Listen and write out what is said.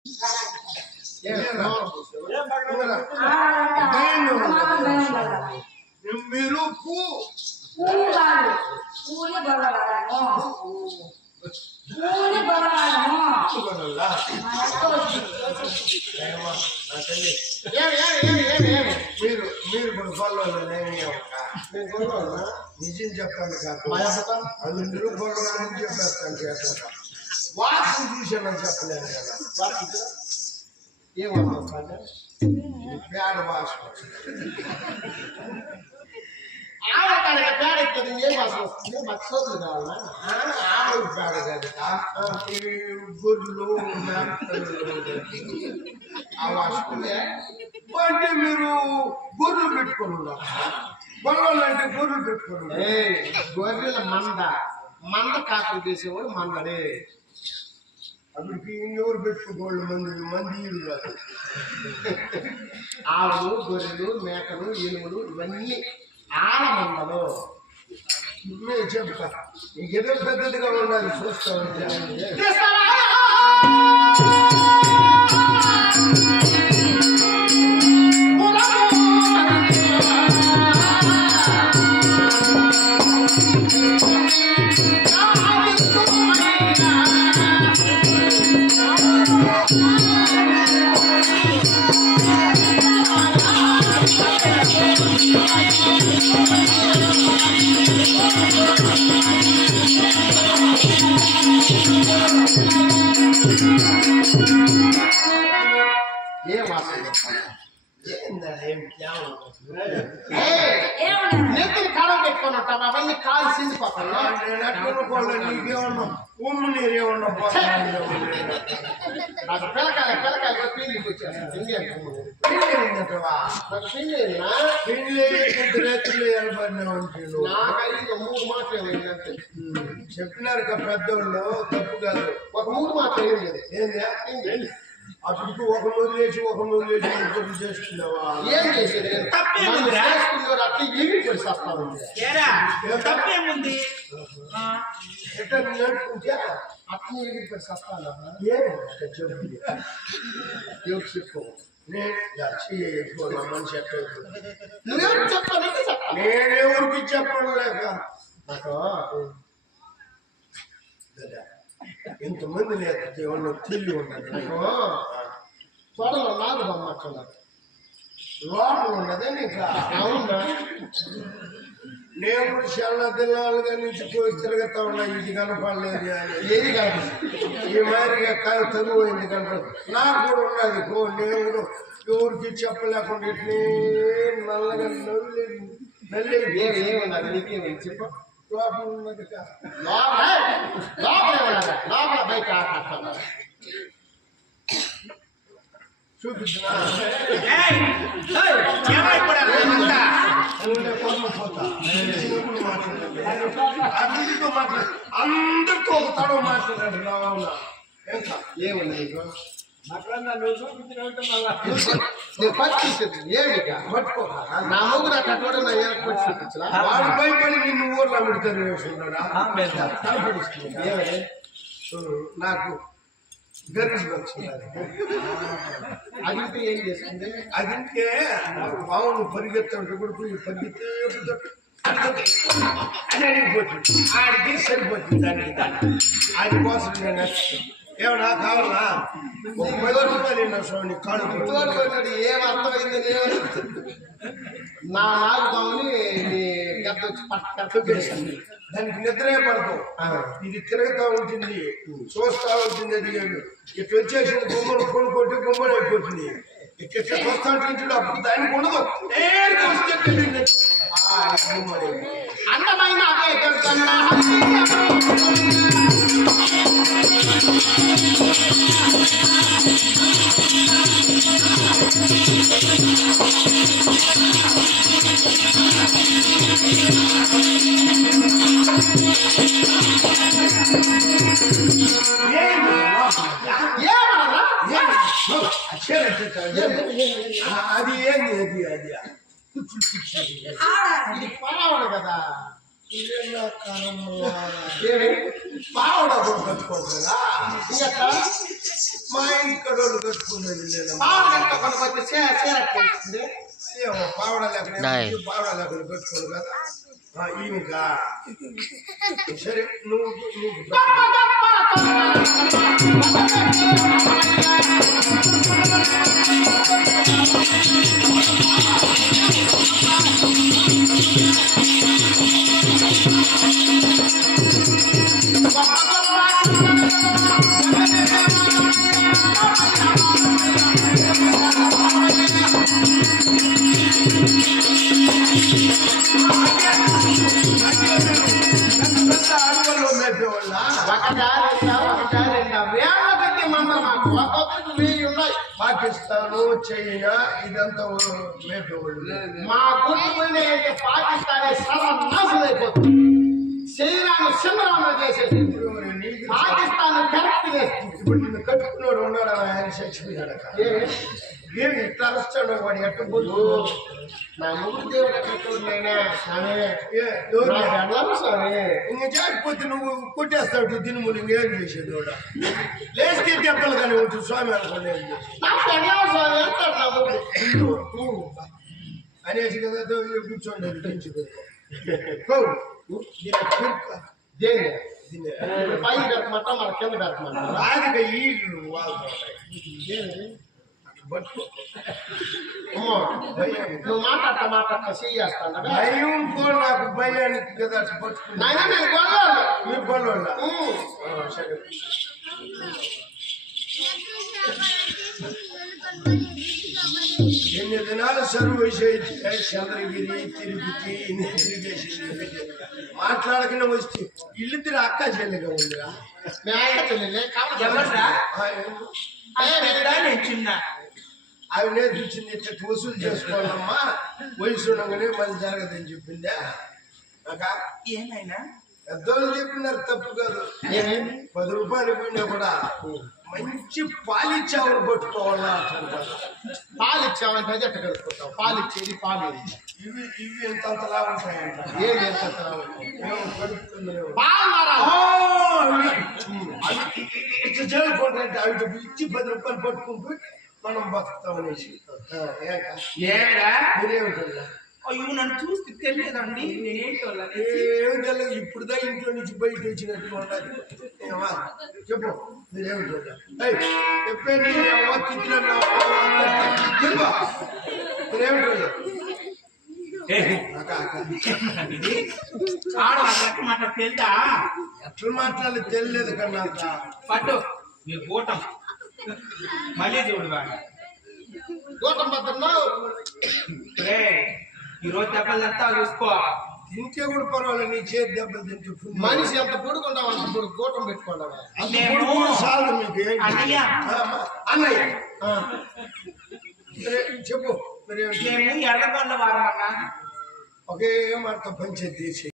మీరు మీరు కూడా గొల్లలు నిజం చెప్పండి కాదు అందరూ గొల్లవాళ్ళని చెప్పేస్తాను చేస్తా వాసన చూసానని చెప్పలేదు కదా ఏమన్నా పేడ వాసన ఆడకాడికి పేడ ఎక్కది ఏ వాసన వస్తుంది మాకు సోదులు కావాలా ఆవిడ పేడ కాదు గొర్రెలు ఆ వాసన అంటే మీరు గొర్రెలు పెట్టుకొని ఉన్నారు గొర్రెలు అంటే గొర్రెలు పెట్టుకొని గొర్రెల మంద కాకులు చేసేవాడు మందడే అప్పటికి ఇంకెవరు పెట్టుకోళ్ళు మంది ఇల్లు కాదు ఆవులు గొర్రెలు మేకలు ఎనుములు ఇవన్నీ ఆడమందలు నేను చెప్తా ఇంకేదో పెద్దదిగా ఉండాలి చూస్తా నెత్తులు కాలం పెట్టుకొని ఉంటాం అవన్నీ కాలు సిండిపోతాయి నీకేమన్నా ఉమ్ము నీరేమన్నా నాకు పిల్లకాయలు పీలికి వచ్చేస్తాను నాకైతే 3 మాటలు ఏమైందంటే చెప్పినారు పెద్దోళ్ళు తప్పు కాదు ఒక 3 మాటలు ఏం లేదు ఏంటి అప్పటికి ఒక రోజు లేచి ఇంకొకటి చేస్తున్నావా ఏం చేసేది అట్లా ఏమి పరిస్థితి ఎట్లా నడుపుకుంటే అట్లా ఏమి పరిస్థితి చెప్పు మనిషి ఎట్లా నువ్వెవరికి చెప్పాలంటే నేనెవరికి చెప్పడం లేక నాకు ఎంతమంది లేకపోతే ఏమన్నా తెలివి ఉన్నది త్వరలో నాకు బొమ్మట్టున్నారు లోపల ఉన్నదే నీకు అవునా నేను కూడా చాలా దినాలుగా నుంచి పోయి తిరుగుతా ఉన్నా ఇది కనపడలేదు అని ఏది కాదు ఈ మాదిరిగా చదువుపోయింది కనపడదు నాకు కూడా ఉన్నది నేను కూడా ఎవరికి చెప్పలేకుండా ఇట్లే నల్లగా నల్లేదు ఏమున్నది నీకేమైంది చెప్పు లోపల ఉన్నది లోపల బయట చూపిస్తున్నా అందరితో ఒక తడవ మాట్లాడాడు రావునా ఏమన్నా నా ముగ్గురు అక్కడ వాడు భయపడి నిన్ను ఊర్లో పెడతాను నాకు గర్భిణి వచ్చింది అదింటే ఏం చేస్తుంది అదింటే పావును పరిగెత్తంటే కూడా పరిగెత్తే అని అడిగిపోతుంది ఆడికి సరిపోతుంది దాని కోసం నేను ఏమన్నా కావాలా 10 రూపాయలు స్వామి కాడు ఏమర్థమైంది నా నాగుతామని గద్ద వచ్చి పట్టుకేసింది దానికి నిద్రే పడతాం ఇది తిరుగుతూ ఉంటుంది చూస్తూ ఉంటుంది అది ఇట్లా వచ్చేసింది గుమ్మలు కొనుక్కొట్టి గుమ్మలు అయిపోతుంది ఇట్లా చూస్తూ ఉంటుంది అప్పుడు దానికి ఉండదు అందమైన అది ఏంది అది అది ఇది పరావడు కదా పావడ కూడా కట్టుకుంటారా మా ఇంటి కడోళ్ళు కట్టుకునేది లేదా పావడ లేకుండా పావడ లేకుండా కట్టుకోను కదా ఇంకా సరే నువ్వు పాకిస్తాను చైనా ఇదంతా మేపేవాళ్ళు మా గుర్తు పాకిస్తానే సర్వనాశనం అయిపోతుంది చైనాను సింధరామం చేసేసి పాకిస్తాన్ కరెక్ట్ చేస్తుంది ఇప్పుడు నిన్ను కట్టుకున్నాడు ఉన్నాడు ఆయన చచ్చిపోయాడు ఏమి ఇట్లా వస్తాడు వాడు ఎట్ట పోతు నా ముగ్గురు దేవుడు ఎక్కడ స్వామి ఇంక చేయకపోతే నువ్వు కొట్టేస్తాడు దినుములు ఇంకేం చేసేది కూడా లేస్తే దెబ్బలు కానీ ఉంటుంది స్వామి అనుకోండి అనేసి కదా కూర్చోండి పైన పెరకమంట మన కింద పెరకమంట రాదుగా ఈళ్ళు నువ్వు మాట్లాడతా చేస్తాను భయం కూడా నాకు భయానికి కదా పట్టుకున్నా మీరు గొల్లవాళ్ళ సరే ఎన్ని దినాలు సర్వీస్ చంద్రగిరి తిరుపతి తిరిగేసి మాట్లాడకుండా వస్తే ఇల్లు తిరిగి అక్క చెల్లిగా ఉందిరా అవి నేర్పించింది ఇట్లా వసూలు చేసుకోవాలమ్మా వయసు ఉండగానే మళ్ళీ జరగదని చెప్పిందా ఏమైనా పెద్దోళ్ళు చెప్పినారు తప్పు కాదు 10 రూపాయలు పోయినా కూడా మంచి పాలిచ్చావులు పట్టుకోవాలా అంటారు పాలిచ్చావంటే అది ఎట్ట కలుపుకుంటావు పాలిచ్చేది పాలు ఇవి ఇవి ఎంతలా ఉంటాయంట ఏది ఎంతలా ఇట్లా జరుగుతుంటే అవి ఇచ్చి 10 రూపాయలు పట్టుకుంటూ మనం బతుకుతామనేసి మీరేమిటా అయ్యో నన్ను చూస్తే తెలియదండి ఏమి తెలియదు ఇప్పుడుదా ఇంట్లో నుంచి బయట వచ్చినట్టు ఉండాలి చెప్పు మీరేమిటా చెప్పండి మీరేమిటా ఎట్లా మాట్లాడాలి తెలియలేదు కన్నా పట్టు మీ కూటం మళ్ళీ చూడు గోతం పడుతున్నావు ఈరోజు దెబ్బలంతా చూసుకో తింటే కూడా పర్వాలేదు నీ చేతి దెబ్బలు తింటూ మనిషి ఎంత పొడుకుంటావు అంత పొడుగు గోతం పెట్టుకోవడం చాలు మీకు అన్నయ్య చెప్పు ఎర్రగొండ వారమన్నా ఒకే మాట పంచాయతీ